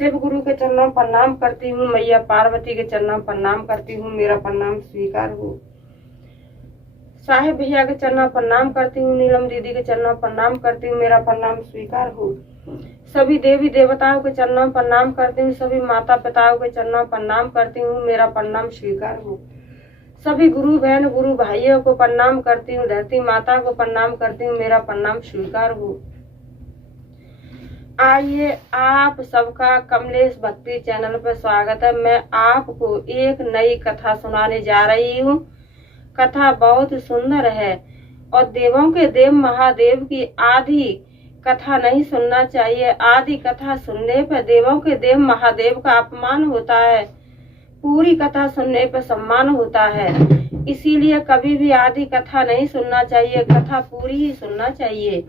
शिव गुरु के चरणों पर प्रणाम करती हूँ। मैया पार्वती के चरणों पर प्रणाम करती हूँ। मेरा प्रणाम स्वीकार हो। साहेब भैया के चरणों पर प्रणाम करती हूँ। नीलम दीदी के चरणों पर प्रणाम करती हूँ। मेरा प्रणाम स्वीकार हो। सभी देवी देवताओं के चरणों पर प्रणाम करती हूँ। सभी माता पिताओं के चरणों पर प्रणाम करती हूँ। मेरा प्रणाम स्वीकार हो। सभी गुरु बहन गुरु भाइयों को प्रणाम करती हूँ। धरती माता को प्रणाम करती हूँ। मेरा प्रणाम स्वीकार हो। आइए आप सबका कमलेश भक्ति चैनल पर स्वागत है। मैं आपको एक नई कथा सुनाने जा रही हूँ। कथा बहुत सुंदर है और देवों के देव महादेव की आधी कथा नहीं सुनना चाहिए। आधी कथा सुनने पर देवों के देव महादेव का अपमान होता है, पूरी कथा सुनने पर सम्मान होता है। इसीलिए कभी भी आधी कथा नहीं सुनना चाहिए, कथा पूरी ही सुनना चाहिए।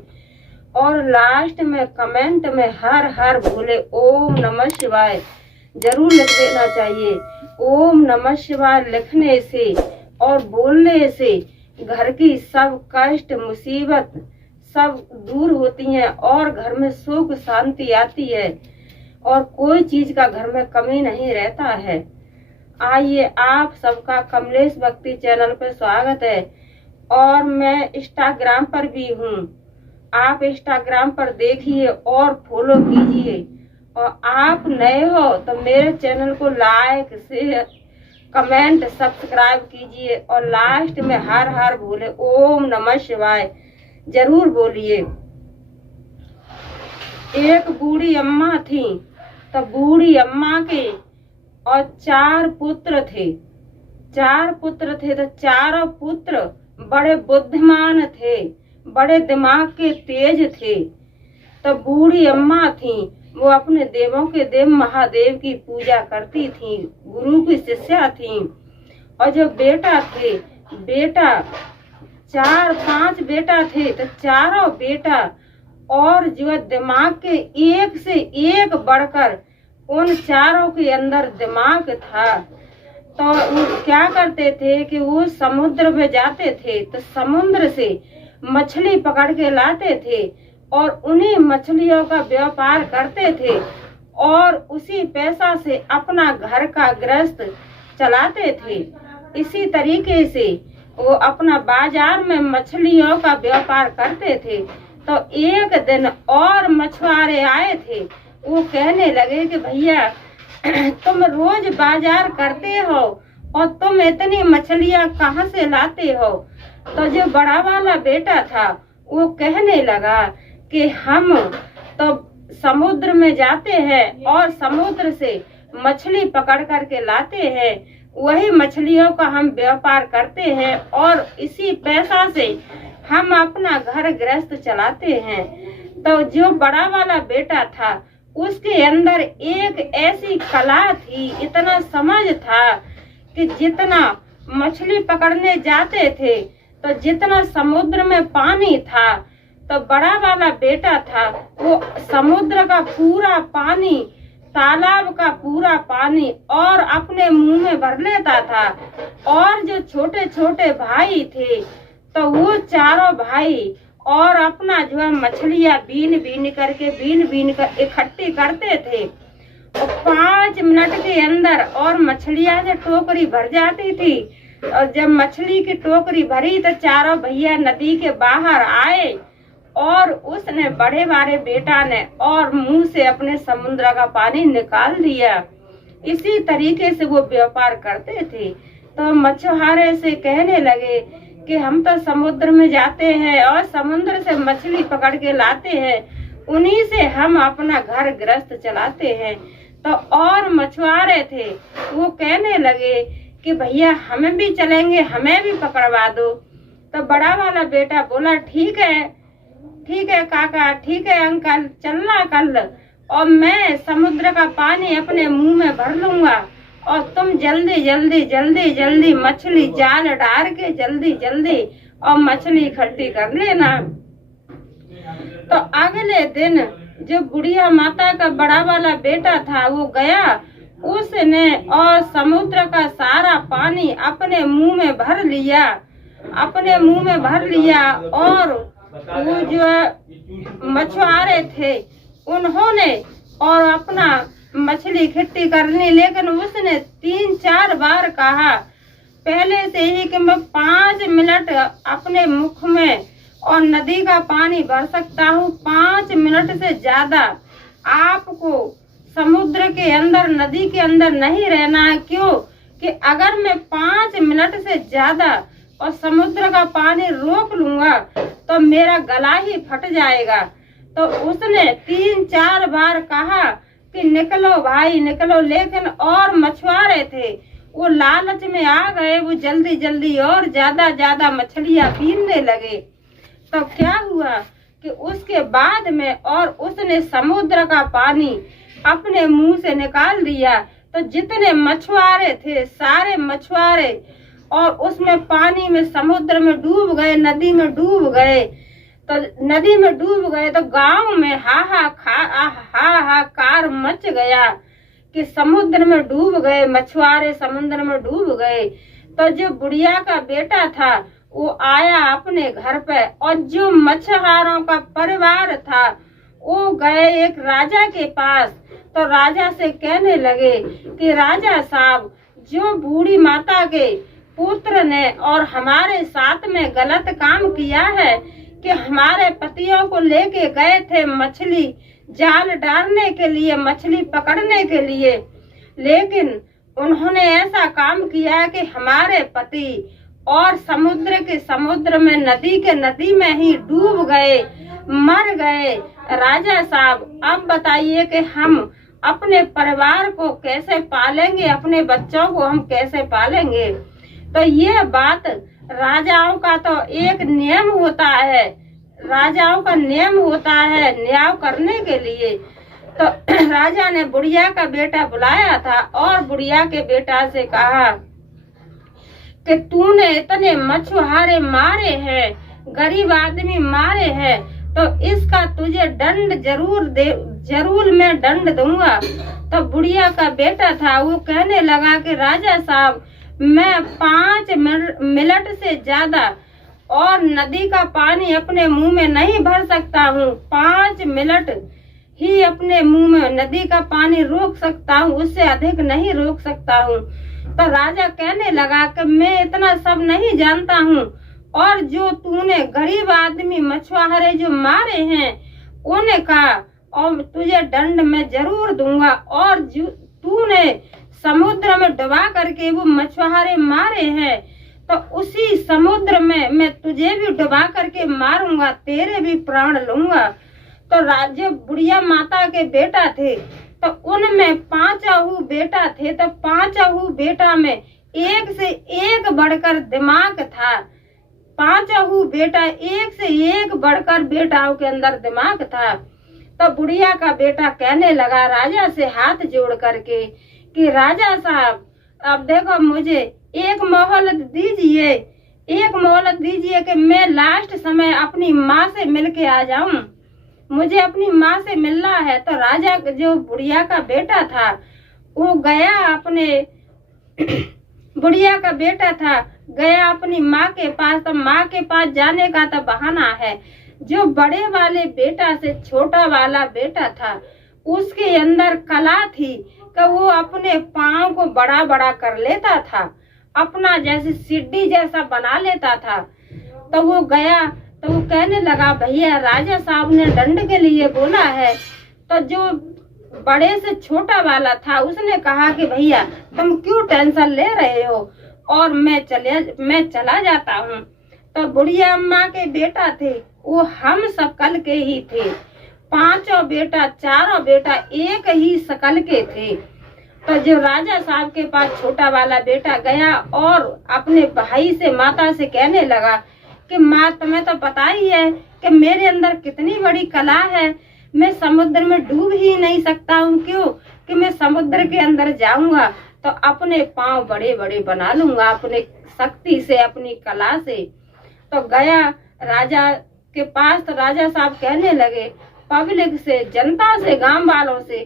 और लास्ट में कमेंट में हर हर भोले ओम नमः शिवाय जरूर लिख देना चाहिए। ओम नमः शिवाय लिखने से और बोलने से घर की सब कष्ट मुसीबत सब दूर होती हैं और घर में सुख शांति आती है और कोई चीज का घर में कमी नहीं रहता है। आइए आप सबका कमलेश भक्ति चैनल पर स्वागत है। और मैं इंस्टाग्राम पर भी हूँ, आप इंस्टाग्राम पर देखिए और फॉलो कीजिए। और आप नए हो तो मेरे चैनल को लाइक शेयर कमेंट सब्सक्राइब कीजिए और लास्ट में हर हर भोले ओम नमः शिवाय जरूर बोलिए। एक बूढ़ी अम्मा थी, तो बूढ़ी अम्मा के और 4 पुत्र थे। 4 पुत्र थे तो चारों पुत्र बड़े बुद्धिमान थे, बड़े दिमाग के तेज थे। तो बूढ़ी अम्मा थी, वो अपने देवों के देव महादेव की पूजा करती थी, गुरु की शिष्या थी। और जो बेटा थे, बेटा 4-5 बेटा थे तो चारों बेटा और जो दिमाग के एक से एक बढ़कर उन चारों के अंदर दिमाग था। तो वो क्या करते थे कि वो समुद्र में जाते थे तो समुद्र से मछली पकड़ के लाते थे और उन्हीं मछलियों का व्यापार करते थे और उसी पैसा से अपना घर का गृहस्थ चलाते थे। इसी तरीके से वो अपना बाजार में मछलियों का व्यापार करते थे। तो एक दिन और मछुआरे आए थे, वो कहने लगे कि भैया तुम रोज बाजार करते हो और तुम इतनी मछलियां कहाँ से लाते हो। तो जो बड़ा वाला बेटा था वो कहने लगा कि हम तो समुद्र में जाते हैं और समुद्र से मछली पकड़ करके लाते हैं, वही मछलियों का हम व्यापार करते हैं और इसी पैसा से हम अपना घर गृहस्थ चलाते हैं। तो जो बड़ा वाला बेटा था उसके अंदर एक ऐसी कला थी, इतना समझ था कि जितना मछली पकड़ने जाते थे तो जितना समुद्र में पानी था तो बड़ा वाला बेटा था वो समुद्र का पूरा पानी, तालाब का पूरा पानी और अपने मुंह में भर लेता था। और जो छोटे छोटे भाई थे तो वो चारों भाई और अपना जो है मछलियां बीन बीन कर इकट्ठी करते थे और 5 मिनट के अंदर और मछलियां से टोकरी भर जाती थी। और जब मछली की टोकरी भरी तो चारों भैया नदी के बाहर आए और उसने बड़े वाले बेटा ने और मुंह से अपने समुद्र का पानी निकाल दिया। इसी तरीके से वो व्यापार करते थे। तो मछुआरे से कहने लगे कि हम तो समुद्र में जाते हैं और समुद्र से मछली पकड़ के लाते हैं, उन्हीं से हम अपना घर गृहस्थ चलाते हैं। तो और मछुआरे थे वो कहने लगे कि भैया हमें भी चलेंगे, हमें भी पकड़वा दो। तो बड़ा वाला बेटा बोला ठीक है काका, ठीक है अंकल, चलना कल और मैं समुद्र का पानी अपने मुंह में भर लूंगा और तुम जल्दी मछली जाल डाल के जल्दी और मछली इकट्ठी कर लेना। तो अगले दिन जो बुढ़िया माता का बड़ा वाला बेटा था वो गया, उसने और समुद्र का सारा पानी अपने मुंह में भर लिया और वो जो मछुआरे थे उन्होंने और अपना मछली इकट्ठी करनी, लेकिन उसने 3-4 बार कहा पहले से ही कि मैं 5 मिनट अपने मुख में और नदी का पानी भर सकता हूँ। 5 मिनट से ज्यादा आपको समुद्र के अंदर, नदी के अंदर नहीं रहना है। क्यों कि अगर मैं 5 मिनट से ज्यादा और समुद्र का पानी रोक लूंगा तो मेरा गला ही फट जाएगा। तो उसने 3-4 बार कहा कि निकलो भाई निकलो, लेकिन और मछुआरे थे वो लालच में आ गए, वो जल्दी जल्दी और ज्यादा मछलियां पीने लगे। तो क्या हुआ कि उसके बाद में और उसने समुद्र का पानी अपने मुंह से निकाल दिया। तो जितने मछुआरे थे सारे मछुआरे और उसमें पानी में समुद्र में डूब गए, नदी में डूब गए। तो नदी में डूब गए तो गांव में हाहाकार मच गया कि समुद्र में डूब गए, मछुआरे समुद्र में डूब गए। तो जो बुढ़िया का बेटा था वो आया अपने घर पे, और जो मछुआरों का परिवार था वो गए एक राजा के पास। तो राजा से कहने लगे कि राजा साहब, जो बूढ़ी माता के पुत्र ने और हमारे साथ में गलत काम किया है कि हमारे पतियों को लेके गए थे मछली जाल डालने के लिए, मछली पकड़ने के लिए, लेकिन उन्होंने ऐसा काम किया कि हमारे पति और समुद्र में नदी में ही डूब गए, मर गए। राजा साहब, अब बताइए कि हम अपने परिवार को कैसे पालेंगे, अपने बच्चों को हम कैसे पालेंगे। तो ये बात राजाओं का तो एक नियम होता है, राजाओं का नियम होता है न्याय करने के लिए। तो राजा ने बुढ़िया का बेटा बुलाया था और बुढ़िया के बेटा से कहा कि तूने इतने मछुआरे मारे हैं, गरीब आदमी मारे हैं, तो इसका तुझे दंड जरूर मैं दंड दूंगा। तो बुढ़िया का बेटा था वो कहने लगा कि राजा साहब, मैं 5 मिनट से ज्यादा और नदी का पानी अपने मुंह में नहीं भर सकता हूँ। 5 मिनट ही अपने मुंह में नदी का पानी रोक सकता हूँ, उससे अधिक नहीं रोक सकता हूँ। तो राजा कहने लगा कि मैं इतना सब नहीं जानता हूँ, और जो तूने गरीब आदमी मछुआरे जो मारे हैं उन्हें कहा और तुझे दंड में जरूर दूंगा, और जो तूने समुद्र में डुबा करके वो मछुआरे मारे हैं तो उसी समुद्र में मैं तुझे भी डुबा करके मारूंगा, तेरे भी प्राण लूंगा। तो राजा बुढ़िया माता के बेटा थे तो उनमें 5 बेटा थे, तो 5 बेटा में एक से एक बढ़कर दिमाग था। 5 बेटा, एक से एक बढ़कर बेटाओं के अंदर दिमाग था। तो बुढ़िया का बेटा कहने लगा राजा से हाथ जोड़ करके कि राजा साहब, अब देखो मुझे एक मोहलत दीजिए कि मैं लास्ट समय अपनी माँ से मिल के आ जाऊं, मुझे अपनी माँ से मिलना है। तो राजा जो बुढ़िया का बेटा था वो गया अपने बुढ़िया का बेटा था गया अपनी माँ के पास। तो माँ के पास जाने का तो बहाना है, जो बड़े वाले बेटा से छोटा वाला बेटा था उसके अंदर कला थी कि वो अपने पाँव को बड़ा बड़ा कर लेता था, अपना जैसे सीढ़ी जैसा बना लेता था। तो वो गया तो वो कहने लगा भैया राजा साहब ने दंड के लिए बोला है। तो जो बड़े से छोटा वाला था उसने कहा कि भैया तुम क्यों टेंशन ले रहे हो, और मैं चला जाता हूँ। तो बुढ़िया अम्मा के बेटा थे वो हम सकल के ही थे, 5 बेटा 4 बेटा एक ही शकल के थे। तो जो राजा साहब के पास छोटा वाला बेटा गया और अपने भाई से माता से कहने लगा कि माँ तुम्हें तो पता ही है कि मेरे अंदर कितनी बड़ी कला है, मैं समुद्र में डूब ही नहीं सकता हूँ। क्यों कि मैं समुद्र के अंदर जाऊंगा तो अपने पाँव बड़े बड़े बना लूंगा अपने शक्ति से, अपनी कला से। तो गया राजा के पास। तो राजा साहब कहने लगे पब्लिक से, जनता से, गांव वालों से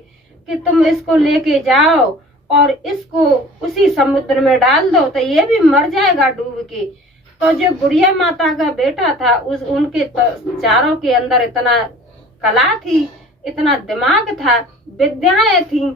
कि तुम इसको लेके जाओ और इसको उसी समुद्र में डाल दो तो ये भी मर जाएगा डूब के। तो जो बुढ़िया माता का बेटा था उनके चारों के अंदर इतना कला थी, इतना दिमाग था, विद्याएं थी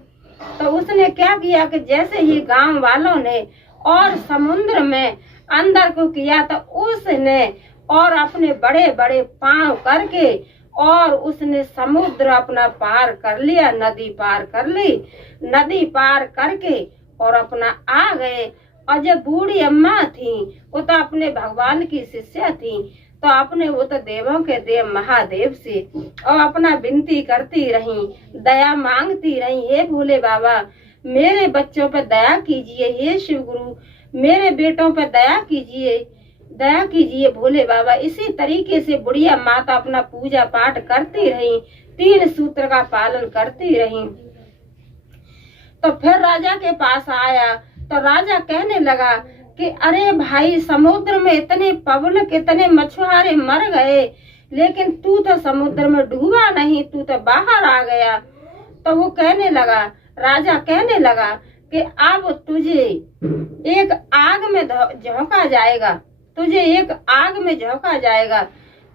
तो उसने क्या किया कि जैसे ही गांव वालों ने और समुद्र में अंदर को किया तो उसने और अपने बड़े बड़े पांव करके और उसने समुद्र अपना पार कर लिया, नदी पार कर ली। नदी पार करके और अपना आ गए। और जब बूढ़ी अम्मा थी वो तो अपने भगवान की शिष्या थी, तो अपने वो तो देवों के देव महादेव से और अपना विनती करती रही, दया मांगती रही, हे भोले बाबा मेरे बच्चों पर दया कीजिए, हे शिव गुरु मेरे बेटों पर दया कीजिए भोले बाबा। इसी तरीके से बुढ़िया माता अपना पूजा पाठ करती रही, 3 सूत्र का पालन करती रही। तो फिर राजा के पास आया तो राजा कहने लगा कि अरे भाई समुद्र में इतने पब्लिक इतने मछुआरे मर गए, लेकिन तू तो समुद्र में डूबा नहीं, तू तो बाहर आ गया। तो वो कहने लगा, राजा कहने लगा कि अब तुझे एक आग में झोंका जाएगा, तुझे एक आग में झोंका जाएगा।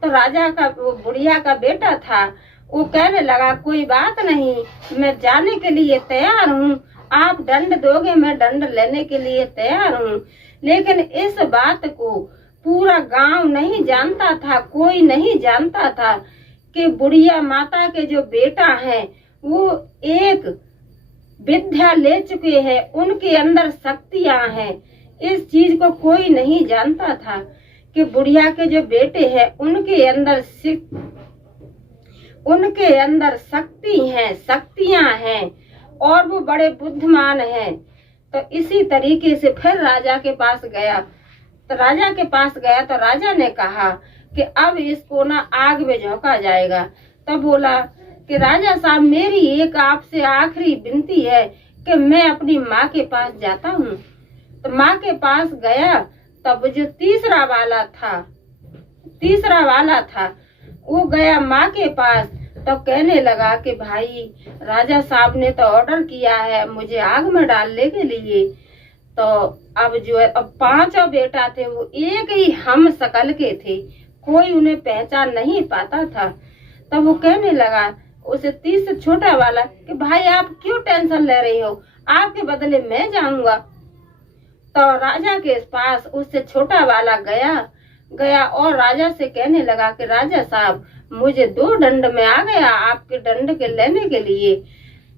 तो राजा का वो बुढ़िया का बेटा था, वो कहने लगा कोई बात नहीं, मैं जाने के लिए तैयार हूँ, आप दंड दोगे मैं दंड लेने के लिए तैयार हूँ। लेकिन इस बात को पूरा गांव नहीं जानता था, कोई नहीं जानता था कि बुढ़िया माता के जो बेटा है वो एक विद्या ले चुके हैं, उनके अंदर शक्तियां हैं। इस चीज को कोई नहीं जानता था कि बुढ़िया के जो बेटे हैं उनके अंदर शक्ति है, शक्तियां हैं और वो बड़े बुद्धिमान हैं। तो इसी तरीके से फिर राजा के पास गया। तो राजा ने कहा कि अब इसको ना आग में झोंका जाएगा। तब बोला कि राजा साहब मेरी एक आपसे आखिरी विनती है कि मैं अपनी माँ के पास जाता हूँ। तो माँ के पास गया, तब जो तीसरा वाला था वो गया माँ के पास। तो कहने लगा कि भाई राजा साहब ने तो ऑर्डर किया है मुझे आग में डालने के लिए। तो अब जो है अब 5 बेटा थे, वो एक ही हम शकल के थे, कोई उन्हें पहचान नहीं पाता था। तो वो कहने लगा उसे 30 छोटा वाला कि भाई आप क्यों टेंशन ले रही हो, आपके बदले मैं जाऊंगा। तो राजा के पास उससे छोटा वाला गया और राजा से कहने लगा कि राजा साहब मुझे 2 दंड में आ गया आपके दंड के लेने के लिए।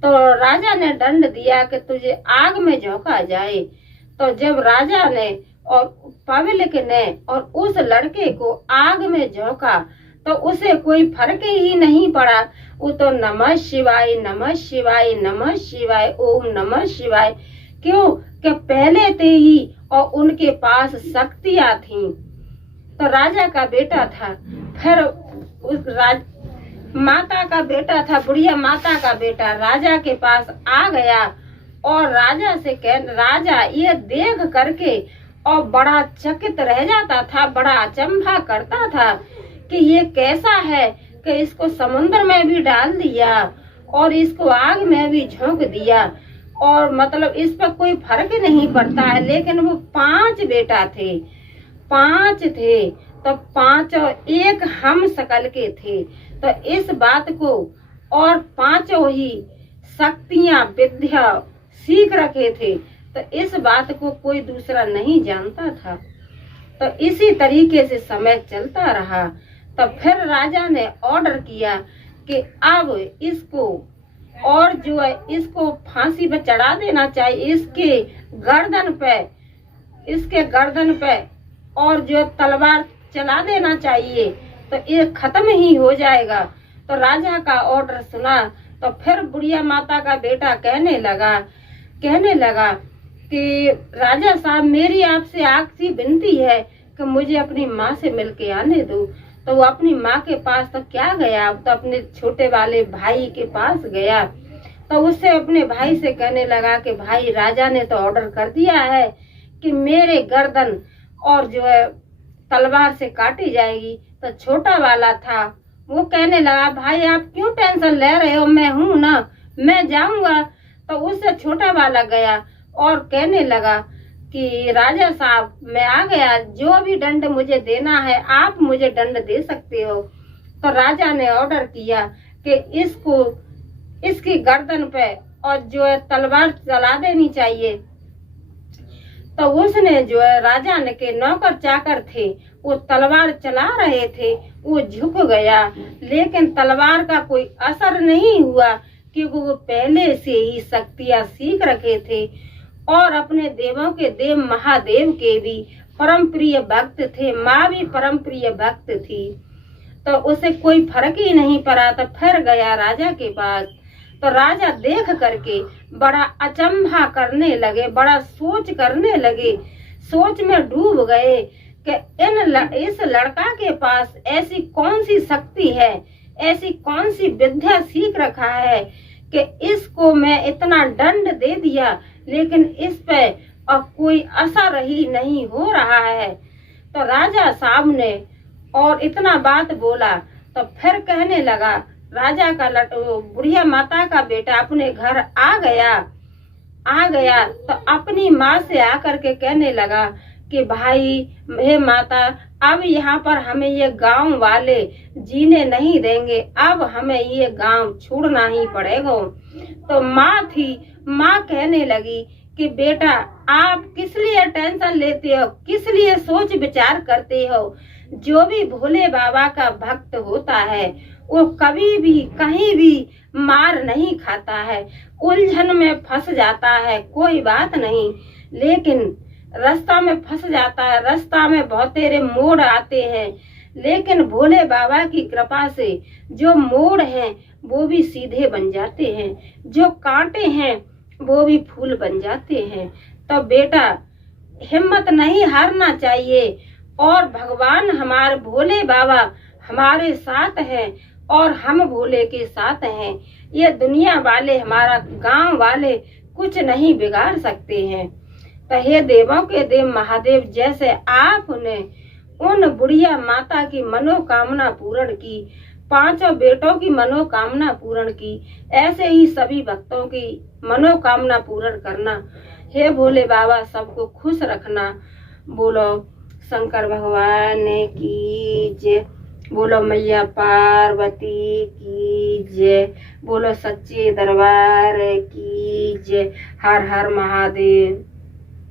तो राजा ने दंड दिया कि तुझे आग में झोंका जाए। तो जब राजा ने और पब्लिक ने और उस लड़के को आग में झोंका तो उसे कोई फर्क ही नहीं पड़ा। वो तो नमः शिवाय नमः शिवाय नमः शिवाय ओम नमः शिवाय, क्यों कि पहले से ही और उनके पास शक्तियां थीं। तो राजा का बेटा था, फिर उस माता का बेटा था, बुढ़िया माता का बेटा राजा के पास आ गया और राजा ये देख करके और बड़ा चकित रह जाता था, बड़ा अचंभा करता था कि ये कैसा है कि इसको समुद्र में भी डाल दिया और इसको आग में भी झोंक दिया और मतलब इस पर कोई फर्क नहीं पड़ता है। लेकिन वो 5 बेटा थे, 5 थे, तो 5 एक हम शकल के थे। तो इस बात को और 5 ही शक्तियां विद्या सीख रखे थे, तो इस बात को कोई दूसरा नहीं जानता था। तो इसी तरीके से समय चलता रहा। तो फिर राजा ने ऑर्डर किया कि अब इसको और जो है इसको फांसी पे चढ़ा देना चाहिए, इसके गर्दन पे और जो तलवार चला देना चाहिए, तो ये खत्म ही हो जाएगा। तो राजा का ऑर्डर सुना तो फिर बुढ़िया माता का बेटा कहने लगा कि राजा साहब मेरी आपसे आखिरी विनती है कि मुझे अपनी माँ से मिलके आने दो। तो वो अपनी माँ के पास तो क्या गया, तो अपने छोटे वाले भाई के पास गया। तो उससे अपने भाई से कहने लगा कि भाई राजा ने तो ऑर्डर कर दिया है कि मेरे गर्दन और जो है तलवार से काटी जाएगी। तो छोटा वाला था वो कहने लगा भाई आप क्यों टेंशन ले रहे हो, मैं हूँ ना, मैं जाऊंगा। तो उससे छोटा वाला गया और कहने लगा कि राजा साहब मैं आ गया, जो भी दंड मुझे देना है आप मुझे दंड दे सकते हो। तो राजा ने ऑर्डर किया कि इसकी गर्दन पे और जो है तलवार चला देनी चाहिए। तो उसने जो है राजा ने के नौकर चाकर थे वो तलवार चला रहे थे, वो झुक गया, लेकिन तलवार का कोई असर नहीं हुआ क्योंकि वो पहले से ही शक्तियां सीख रखे थे और अपने देवों के देव महादेव के भी परम प्रिय भक्त थे, माँ भी परम प्रिय भक्त थी। तो उसे कोई फर्क ही नहीं पड़ा। तो फिर गया राजा के पास। तो राजा देख करके बड़ा अचंभा करने लगे, बड़ा सोच करने लगे, सोच में डूब गए कि इस लड़का के पास ऐसी कौन सी शक्ति है, ऐसी कौन सी विद्या सीख रखा है कि इसको मैं इतना दंड दे दिया लेकिन इस पे अब कोई असर ही नहीं हो रहा है। तो राजा साहब ने और इतना बात बोला। तो फिर कहने लगा, राजा का बुढ़िया माता का बेटा अपने घर आ गया तो अपनी माँ से आकर के कहने लगा कि भाई हे माता, अब यहाँ पर हमें ये गांव वाले जीने नहीं देंगे, अब हमें ये गांव छोड़ना ही पड़ेगा। तो माँ कहने लगी कि बेटा आप किस लिए टेंशन लेते हो, किस लिए सोच विचार करते हो। जो भी भोले बाबा का भक्त होता है वो कभी भी कहीं भी मार नहीं खाता है, उलझन में फंस जाता है कोई बात नहीं, लेकिन रास्ता में फंस जाता है, रास्ता में बहुत तेरे मोड़ आते हैं, लेकिन भोले बाबा की कृपा से जो मोड़ हैं वो भी सीधे बन जाते हैं, जो कांटे हैं वो भी फूल बन जाते हैं। तो बेटा हिम्मत नहीं हारना चाहिए और भगवान हमारे भोले बाबा हमारे साथ हैं और हम भोले के साथ हैं। ये दुनिया वाले, हमारा गांव वाले कुछ नहीं बिगाड़ सकते हैं। तो हे देवों के देव महादेव, जैसे आपने उन बुढ़िया माता की मनोकामना पूर्ण की, पांचों बेटों की मनोकामना पूर्ण की, ऐसे ही सभी भक्तों की मनोकामना पूर्ण करना। हे भोले बाबा सबको खुश रखना। बोलो शंकर भगवान की जय, बोलो मैया पार्वती की जय, बोलो सच्चे दरबार की जय। हर हर महादेव।